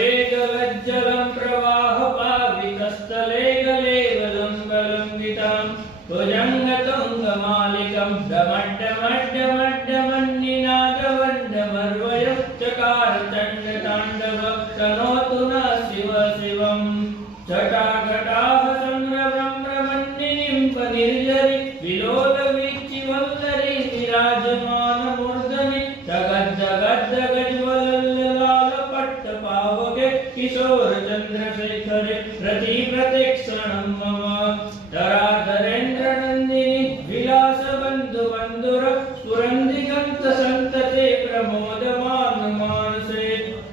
जटाटवेगलज्जलं प्रवाहपावितस्थले गलेवलम्बलम्बितां भुजङ्गतुङ्गमालिकं डमड्डमड्डमड्डमन्निनादवण्डमर्वयं चकार चण्डताण्डव तनोतु न शिव शिवम् जटाघटाः संभ्रमन्निनिम्पनिर्जरि विलोलवीचिवल्लरी विराजमानमूर्धनि जगज्जगज्ज्वलल्ललालपट्टपावके किशोर चन्द्रशेखरे प्रतिप्रतीक्षणं मम धराधरेन्द्रनन्दिनि विलासबन्धुबन्धुर स्फुरन्दिगन्तसन्तते प्रमोदमान मानसे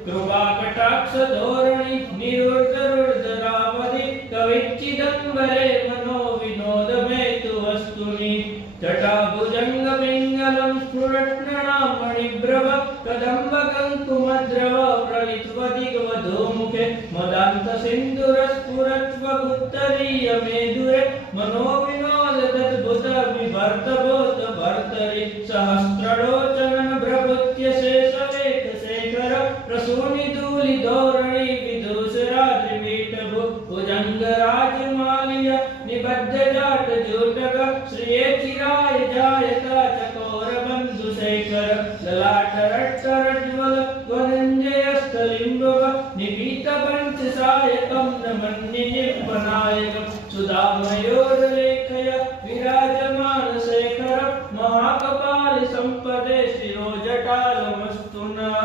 कृपाकटाक्षधोरणि निरुद्धरुद्धरावधि कविच्चिदम्बरे मनो विनोदमेतु वस्तुनि जटाभुजङ्गपिङ्गलं स्फुरत्नणामणिभ्रव कदम्बकङ्कुमद्रव प्रलित्वदिग्वधूमुखे मदान्तसिन्दूरस्फुरत्वगुत्तरीयमेधुरे मनोविनोदतद्भुतविभर्तभूत भर्तरि सहस्रलोचनं भ्रभृत्य शेषलेखशेखर प्रसूनिधूलिधोरणि विदूषराजवीटभु भुजङ्गराजमाल्य निबद्धजाटजूटक श्रिये चिराय जायता चकोरबन्धुशेखर ललाटरट्टरज्ज्वल वनञ्जयस्थलिम्बव निपीतपञ्चसायकं नमन्निनिर्पनायकं सुधामयोर्लेखय विराजमानशेखर महाकपालिसम्पदे शिरोजटालमस्तु नः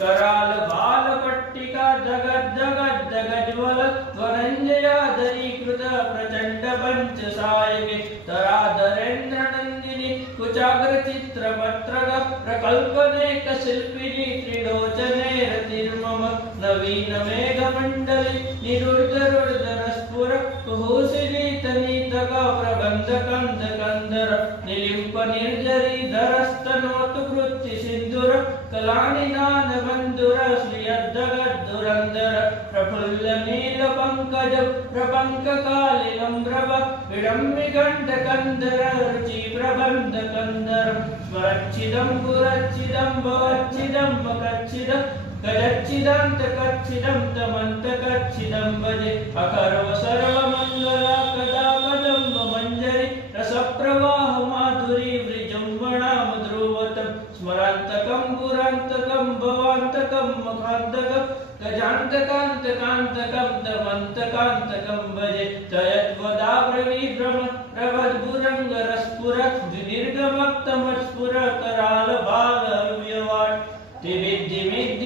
करालबालपट्टिका जगज्जगज्जगज्ज्वल वनञ्जयाधरीकृत प्रचण्डपञ्चसायके तराधरेन्द्रनन्दिनि कुचाग्रचित्रपत्रक प्रकल्पनेकशिल्पिनि त्रिलोचने रतिर्मम नवीनमेघमण्डलि निरुद्धरुद्धरस्फुर कुहूसिनीतनीतक प्रबन्धकन्दकन्दर निलिम्पनिर्झरीधरस्तनोतु कृत्तिसिन्धुर कलानिदानबन्धुर श्रियद्दगद्धुरन्धर प्रफुल्लनीलपङ्कज प्रपङ्ककालिलम्ब्रव विडम्बिकण्ठकन्धर रुचिप्रबन्धकन्धर स्मरच्चिदं पुरच्चिदं भवच्चिदं मकच्चिदं गजच्चिदन्तकच्चिदं तमन्तकच्चिदं भजे अकर्व सर्वमङ्गला कदा कदम्बमञ्जरि रसप्रवाह माधुरी वृजृम्भणामध्रुवतं स्मरान्तकं पुरान्तकं भवान्तकं मखान्तकं गजान्तकान्तकान्तकं तमन्तकान्तकं भजे जयद्वदाब्रवीभ्रम प्रभद्भुजङ्गरस्फुर निर्गमक्तमस्फुर करालभागव्यवाट्